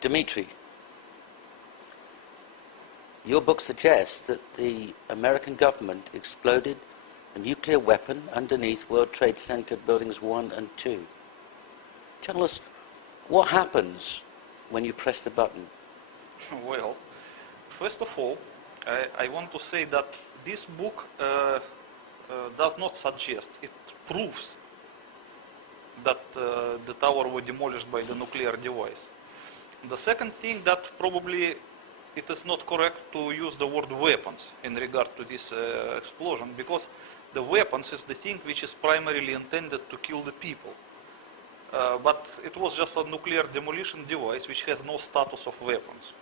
Dimitri, your book suggests that the American government exploded a nuclear weapon underneath World Trade Center buildings 1 and 2. Tell us, what happens when you press the button? Well, first of all, I want to say that this book does not suggest, it proves that the tower was demolished by the nuclear device. The second thing, that probably it is not correct to use the word weapons in regard to this explosion, because the weapons is the thing which is primarily intended to kill the people. But it was just a nuclear demolition device which has no status of weapons,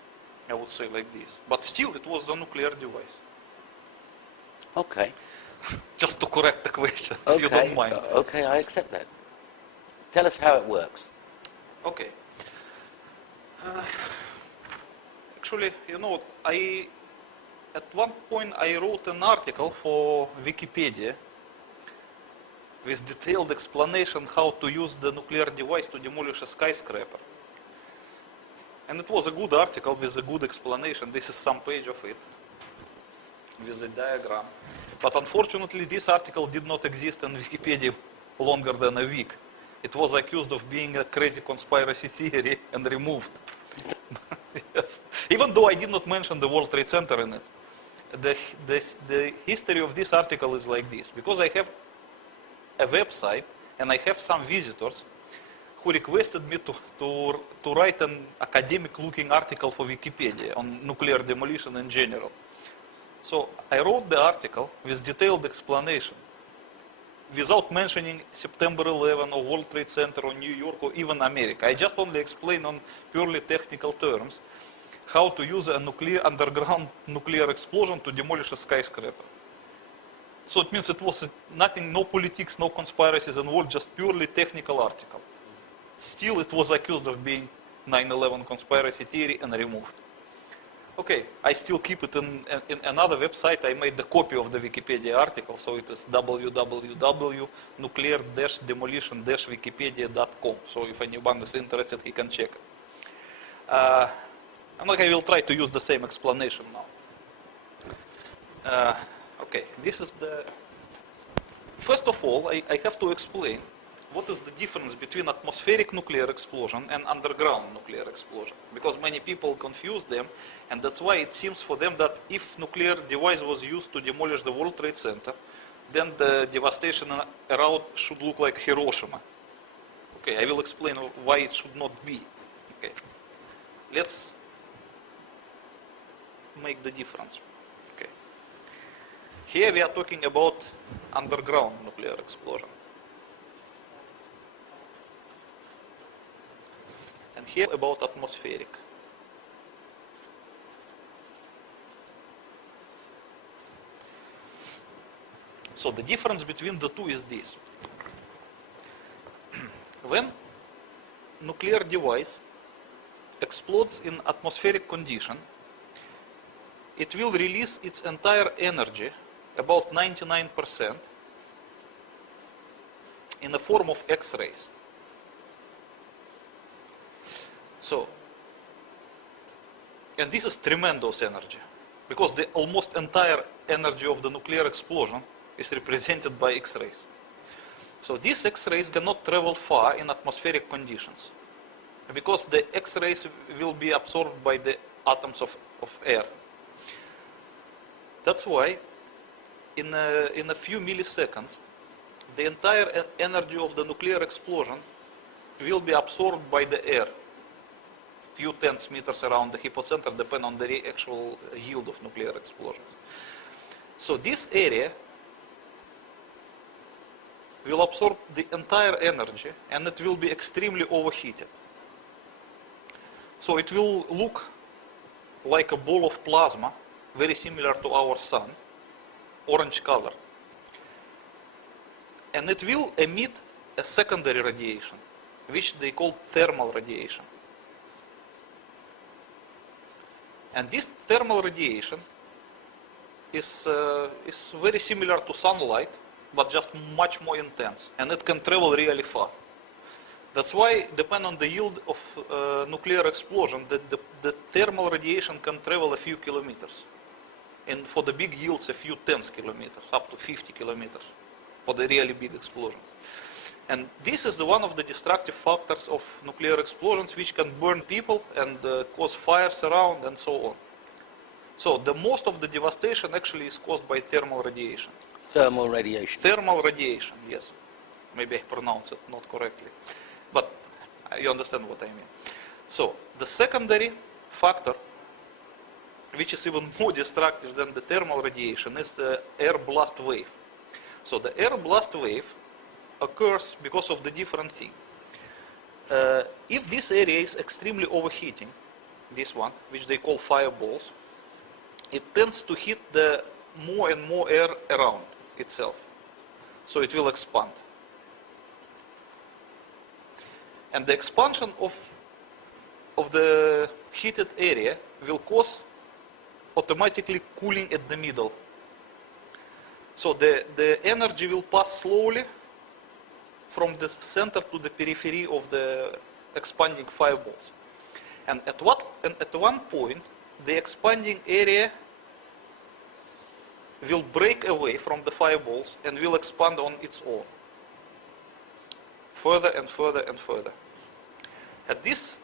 I would say like this. But still it was a nuclear device. Okay. Just to correct the question, if you don't mind. Okay, I accept that. Tell us how it works. Okay. Actually, you know, at one point I wrote an article for Wikipedia with detailed explanation how to use the nuclear device to demolish a skyscraper. And it was a good article with a good explanation. This is some page of it with a diagram. But unfortunately, this article did not exist in Wikipedia longer than a week. It was accused of being a crazy conspiracy theory and removed. Yes. Even though I did not mention the World Trade Center in it. The history of this article is like this. Because I have a website and I have some visitors who requested me to write an academic-looking article for Wikipedia on nuclear demolition in general. So I wrote the article with detailed explanation, without mentioning September 11 or World Trade Center or New York or even America. I just only explain on purely technical terms how to use a underground nuclear explosion to demolish a skyscraper. So it means it was nothing, no politics, no conspiracies involved, just purely technical article. Still it was accused of being 9/11 conspiracy theory and removed. Okay, I still keep it in another website. I made the copy of the Wikipedia article, so it is www.nuclear-demolition-wikipedia.com. So if anyone is interested, he can check it. And I will try to use the same explanation now. Okay, this is the... First of all, I have to explain what is the difference between atmospheric nuclear explosion and underground nuclear explosion. Because many people confuse them, and that's why it seems for them that if nuclear device was used to demolish the World Trade Center, then the devastation around should look like Hiroshima. Okay, I will explain why it should not be. Okay, let's make the difference. Okay, here we are talking about underground nuclear explosion. And here about atmospheric. So the difference between the two is this. When nuclear device explodes in atmospheric condition, it will release its entire energy, about 99%, in the form of X-rays. So, and this is tremendous energy, because the almost entire energy of the nuclear explosion is represented by X-rays. So these X-rays cannot travel far in atmospheric conditions, because the X-rays will be absorbed by the atoms of air. That's why in a few milliseconds, the entire energy of the nuclear explosion will be absorbed by the air. Few tens meters around the hypocenter, depend on the actual yield of nuclear explosions. So this area will absorb the entire energy, and it will be extremely overheated. So it will look like a ball of plasma, very similar to our sun, orange color. And it will emit a secondary radiation, which they call thermal radiation. And this thermal radiation is very similar to sunlight, but just much more intense, and it can travel really far. That's why, depending on the yield of nuclear explosion, the thermal radiation can travel a few kilometers. And for the big yields, a few tens kilometers, up to 50 kilometers, for the really big explosions. And this is one of the destructive factors of nuclear explosions, which can burn people and cause fires around and so on. So the most of the devastation actually is caused by thermal radiation. Thermal radiation. Thermal radiation, yes. Maybe I pronounce it not correctly. But you understand what I mean. So the secondary factor, which is even more destructive than the thermal radiation, is the air blast wave. So the air blast wave occurs because of the different thing. If this area is extremely overheating, this one, which they call fireballs, it tends to hit the more and more air around itself. So it will expand. And the expansion of the heated area will cause automatically cooling at the middle. So the energy will pass slowly from the center to the periphery of the expanding fireballs. And at one point, the expanding area will break away from the fireballs and will expand on its own. Further and further and further. At this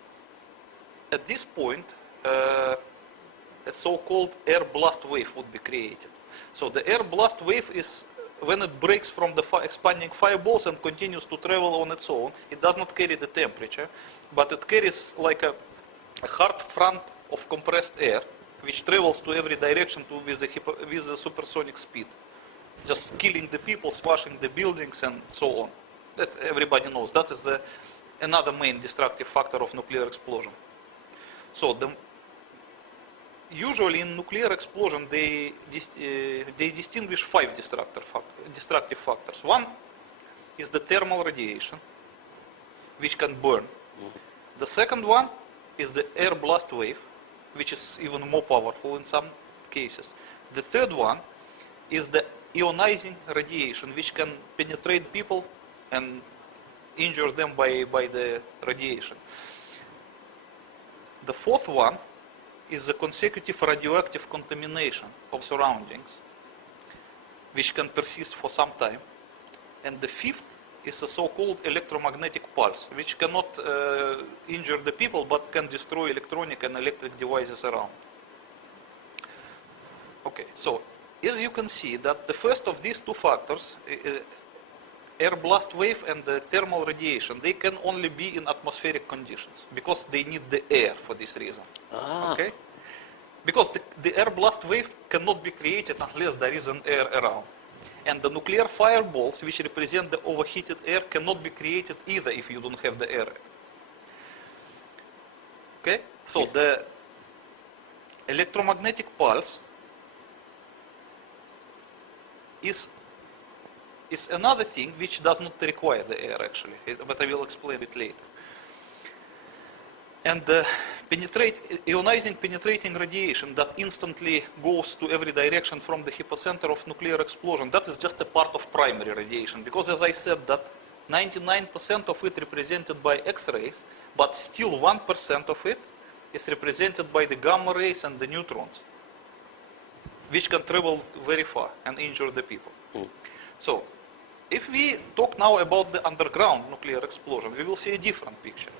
point, a so-called air blast wave would be created. So the air blast wave is when it breaks from the expanding fireballs and continues to travel on its own. It does not carry the temperature, but it carries like a hard front of compressed air, which travels to every direction with a supersonic speed, just killing the people, smashing the buildings, and so on. That everybody knows. That is another main destructive factor of nuclear explosion. So usually in nuclear explosion, they distinguish 5 destructive factors. One is the thermal radiation, which can burn. The second one is the air blast wave, which is even more powerful in some cases. The third one is the ionizing radiation, which can penetrate people and injure them by the radiation. The fourth one is the consecutive radioactive contamination of surroundings, which can persist for some time. And the fifth is a so-called electromagnetic pulse, which cannot injure the people, but can destroy electronic and electric devices around. Okay, so as you can see that the first of these two factors, air blast wave and the thermal radiation, they can only be in atmospheric conditions because they need the air for this reason. Okay? Because the air blast wave cannot be created unless there is an air around. And the nuclear fireballs, which represent the overheated air, cannot be created either if you don't have the air. Okay? So the electromagnetic pulse is another thing which does not require the air actually, but I will explain it later. And ionizing penetrating radiation that instantly goes to every direction from the hypocenter of nuclear explosion, that is just a part of primary radiation. Because as I said that 99% of it represented by X-rays, but still 1% of it is represented by the gamma rays and the neutrons, which can travel very far and injure the people. So, if we talk now about the underground nuclear explosion, we will see a different picture.